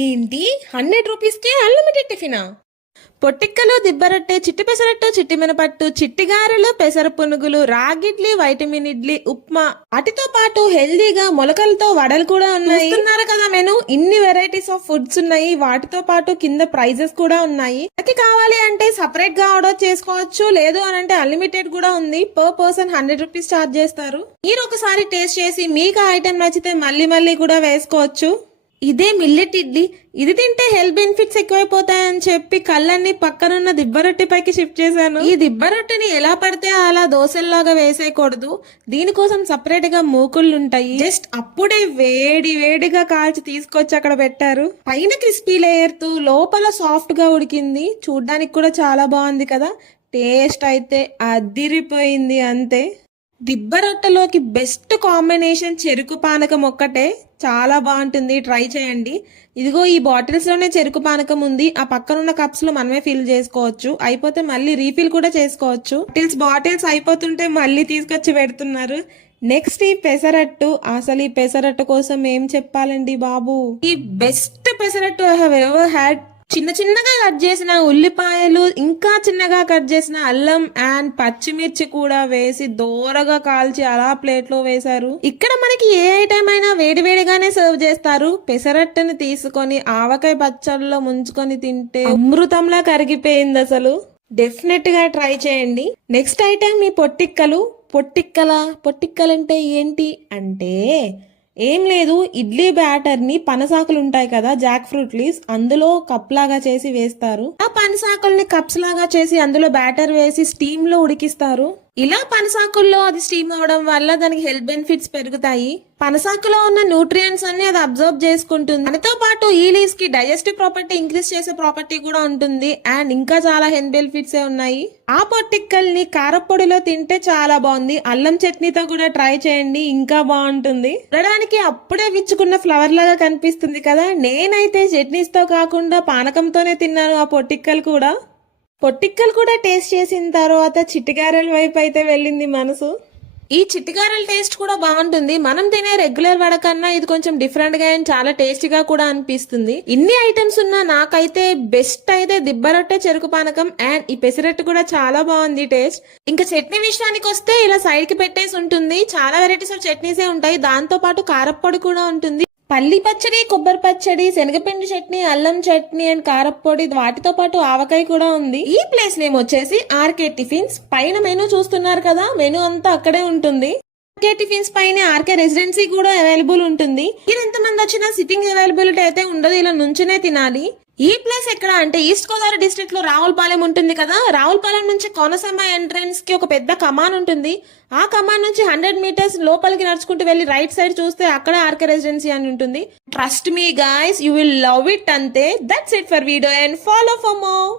ఏంటి 100 రూపీస్కే అన్లిమిటెడ్ టిఫినా? పొట్టిక్కలు, దిబ్బరొట్టె, చిట్టి పెసరట్టు, చిట్టి మినపట్టు, చిట్టి గారెలు, పెసర పునుగులు, రాగిడ్లీ, వైటమిన్ ఇడ్లీ, ఉప్మా, వాటితో పాటు హెల్దీగా మొలకలతో వడలు కూడా ఉన్నాయి. చూస్తున్నారు కదా మెను, ఇన్ని వెరైటీస్ ఆఫ్ ఫుడ్స్ ఉన్నాయి. వాటితో పాటు కింద ప్రైజెస్ కూడా ఉన్నాయి. మనకి కావాలి అంటే సపరేట్ గా ఆర్డర్ చేసుకోవచ్చు, లేదు అని అంటే అన్లిమిటెడ్ కూడా ఉంది. పర్ పర్సన్ 100 రూపీస్ ఛార్జ్ చేస్తారు. మీరు ఒకసారి టేస్ట్ చేసి మీకు ఆ ఐటెం నచ్చితే మళ్ళీ మళ్ళీ కూడా వేసుకోవచ్చు. ఇదే మిల్లెట్ ఇడ్లీ. ఇది తింటే హెల్త్ బెనిఫిట్స్ ఎక్కువైపోతాయని చెప్పి కళ్ళన్ని పక్కనున్న దిబ్బరొట్టె పైకి షిఫ్ట్ చేశాను. ఈ దిబ్బరొట్టెని ఎలా పడితే అలా దోశల్లాగా వేసేయకూడదు. దీనికోసం సపరేట్ గా మూకుళ్ళు ఉంటాయి. జస్ట్ అప్పుడే వేడి వేడిగా కాల్చి తీసుకొచ్చి అక్కడ పెట్టారు. పైన క్రిస్పీ లేయర్ తో లోపల సాఫ్ట్ గా ఉడికింది. చూడ్డానికి కూడా చాలా బాగుంది కదా. టేస్ట్ అయితే అదిరిపోయింది అంతే. దిబ్బరొట్టెలోకి బెస్ట్ కాంబినేషన్ చెరుకు పానకం ఒక్కటే. చాలా బాగుంటుంది, ట్రై చేయండి. ఇదిగో ఈ బాటిల్స్ లోనే చెరుకు పానకం ఉంది. ఆ పక్కనున్న కప్స్ లో మనమే ఫిల్ చేసుకోవచ్చు. అయిపోతే మళ్ళీ రీఫిల్ కూడా చేసుకోవచ్చు. బాటిల్స్ అయిపోతుంటే మళ్ళీ తీసుకొచ్చి పెడుతున్నారు. నెక్స్ట్ ఈ పెసరట్టు. అసలు ఈ పెసరట్టు కోసం ఏం చెప్పాలండి బాబు. ఈ best pesarattu I have ever had. చిన్న చిన్నగా కట్ చేసిన ఉల్లిపాయలు, ఇంకా చిన్నగా కట్ చేసిన అల్లం అండ్ పచ్చిమిర్చి కూడా వేసి దోరగా కాల్చి అలా ప్లేట్ లో వేశారు. ఇక్కడ మనకి ఏ ఐటమ్ అయినా వేడి వేడిగానే సర్వ్ చేస్తారు. పెసరట్టుని తీసుకొని ఆవకాయ పచ్చళ్ళలో ముంచుకొని తింటే అమృతంలా కరిగిపోయింది అసలు. డెఫినెట్ గా ట్రై చేయండి. నెక్స్ట్ ఐటమ్ ఈ పొట్టిక్కలు. పొట్టిక్కలంటే ఏంటి అంటే ఏం లేదు, ఇడ్లీ బ్యాటర్ ని పనసాకులు ఉంటాయి కదా, జాక్ ఫ్రూట్ లీవ్స్, అందులో కప్ లాగా చేసి వేస్తారు. ఆ పనసాకుల్ని కప్స్ లాగా చేసి అందులో బ్యాటర్ వేసి స్టీమ్ లో ఉడికిస్తారు. ఇలా పనసాకుల్లో అది స్టీమ్ అవడం వల్ల దానికి హెల్త్ బెనిఫిట్స్ పెరుగుతాయి. పనసాకులో ఉన్న న్యూట్రియంట్స్ అన్ని అది అబ్జర్వ్ చేసుకుంటుంది. దానితో పాటు ఈ లీవ్స్ కి డైజెస్టివ్ ప్రాపర్టీ ఇంక్రీజ్ చేసే ప్రాపర్టీ కూడా ఉంటుంది. అండ్ ఇంకా చాలా హెల్త్ బెనిఫిట్స్ ఉన్నాయి. ఆ పొట్టిక్కల్ని కారపొడిలో తింటే చాలా బాగుంది. అల్లం చట్నీతో కూడా ట్రై చేయండి, ఇంకా బాగుంటుంది. చూడడానికి అప్పుడే విచ్చుకున్న ఫ్లవర్ లాగా కనిపిస్తుంది కదా. నేనైతే చట్నీస్ తో కాకుండా పానకంతోనే తిన్నాను ఆ పొట్టిక్కలు కూడా. పొట్టిక్కలు కూడా టేస్ట్ చేసిన తర్వాత చిట్టిగారెల వైపు అయితే వెళ్ళింది మనసు. ఈ చిట్టిగారెల టేస్ట్ కూడా బాగుంటుంది. మనం తినే రెగ్యులర్ వడ కన్నా ఇది కొంచెం డిఫరెంట్ గా అండ్ చాలా టేస్టీగా కూడా అనిపిస్తుంది. ఇన్ని ఐటమ్స్ ఉన్నా నాకైతే బెస్ట్ అయితే దిబ్బరొట్టె, చెరుకు పానకం అండ్ ఈ పెసరట్టు కూడా చాలా బాగుంది టేస్ట్. ఇంకా చట్నీ విషయానికి వస్తే ఇలా సైడ్ కి పెట్టేసి ఉంటుంది. చాలా వెరైటీస్ ఆఫ్ చట్నీసే ఉంటాయి. దాంతో పాటు కారప్పొడి కూడా ఉంటుంది. పల్లి పచ్చడి, కొబ్బరి పచ్చడి, శనగపిండి చట్నీ, అల్లం చట్నీ అండ్ కారప్పొడి, వాటితో పాటు ఆవకాయ కూడా ఉంది. ఈ ప్లేస్ నేమ్ వచ్చేసి ఆర్కే టిఫిన్స్. పైన మెనూ చూస్తున్నారు కదా, మెనూ అంతా అక్కడే ఉంటుంది. ఆర్కే టిఫిన్స్ పైన ఆర్కే రెసిడెన్సీ కూడా అవైలబుల్ ఉంటుంది. మీరు ఎంతమంది వచ్చినా సిట్టింగ్ అవైలబిలిటీ అయితే ఉండదు, ఇలా నుంచునే తినాలి. ఈ ప్లేస్ ఎక్కడ అంటే ఈస్ట్ గోదావరి డిస్ట్రిక్ట్ లో రావులపాలెం ఉంటుంది కదా. రావులపాలెం నుంచి కోనసీమ ఎంట్రన్స్ కి ఒక పెద్ద కమాన్ ఉంటుంది. ఆ కమాన్ నుంచి 100 మీటర్స్ లోపలికి నడుచుకుంటూ వెళ్లి రైట్ సైడ్ చూస్తే అక్కడే ఆర్కే రెసిడెన్సీ అని ఉంటుంది. Trust me guys, you will love it అంతే. That's it for video and follow for more.